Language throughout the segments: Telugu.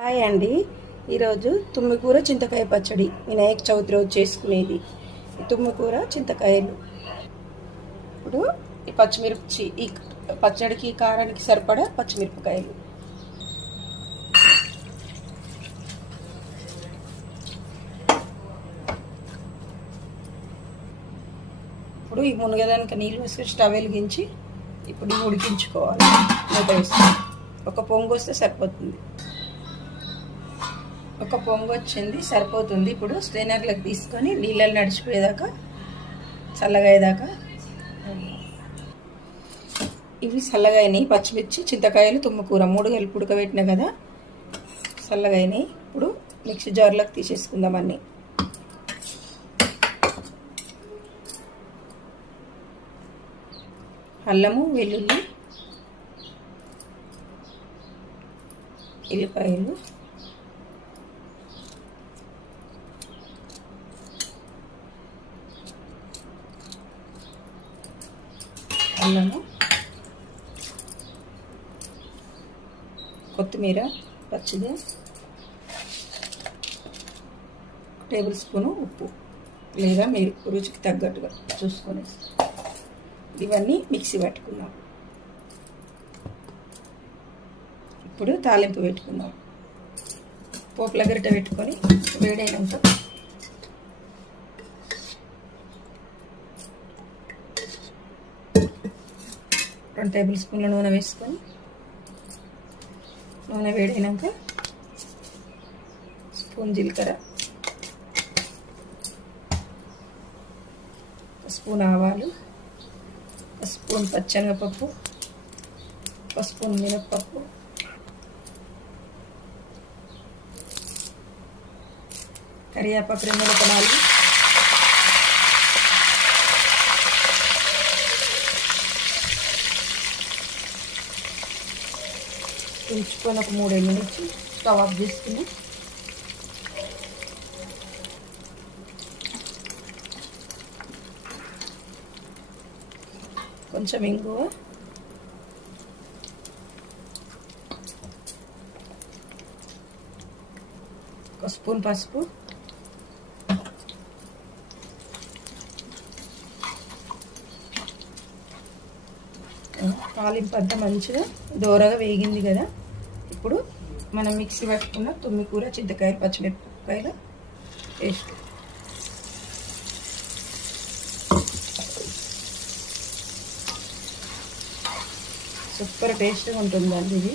హాయ్ అండి. ఈరోజు తుమ్మికూర చింతకాయ పచ్చడి. వినాయక చవితి రోజు చేసుకునేది. ఈ తుమ్మికూర చింతకాయలు. ఇప్పుడు ఈ పచ్చిమిర్చి ఈ పచ్చడికి కారానికి సరిపడా పచ్చిమిరపకాయలు. ఇప్పుడు ఈ మునగదానికి నీళ్ళు వేసుకొని స్టవ్ వెలిగించి ఇప్పుడు ఉడికించుకోవాలి. మూత ఒక పొంగు వస్తే సరిపోతుంది. ఒక పొంగు వచ్చింది సరిపోతుంది. ఇప్పుడు స్ట్రైనర్లకు తీసుకొని నీళ్ళలు నడిచిపోయేదాకా చల్లగా అయ్యేదాకా ఇవి చల్లగా అయినాయి పచ్చిమిర్చి చింతకాయలు తుమ్మకూర. మూడు కలిపి ఉడకబెట్టినా కదా చల్లగా అయినాయి ఇప్పుడు మిక్సీ జార్లోకి తీసేసుకుందాం అన్నీ. అల్లము వెల్లుల్లి ఎల్లిపాయలు అల్లము కొత్తిమీర పచ్చిది. టేబుల్ స్పూను ఉప్పు. లేదా మీరు రుచికి తగ్గట్టుగా చూసుకొని ఇవన్నీ మిక్సీ పెట్టుకుందాం. ఇప్పుడు తాలింపు పెట్టుకుందాం. పోపుల గరిట పెట్టుకొని వేడైనంత రెండు టేబుల్ స్పూన్ల నూనె వేసుకొని నూనె వేడైనాక స్పూన్ జీలకర్ర స్పూన్ ఆవాలు స్పూన్ పచ్చనగపప్పు ఒక స్పూన్ మినప్పప్పు కరివేపాకు రెండు ఒక నాలుగు ఉంచుకొని ఒక మూడు నుంచి స్టవ్ ఆఫ్ చేసుకుని కొంచెం ఇంగువ ఒక స్పూన్ పసుపు. కాలింపు అంతా మంచిగా దోరగా వేగింది కదా. ఇప్పుడు మనం మిక్సీ పట్టుకున్న తుమ్మి కూర చింతకాయలు పచ్చిమిరపకాయలు పేస్ట్. సూపర్ టేస్ట్గా ఉంటుందండి ఇది.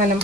మనం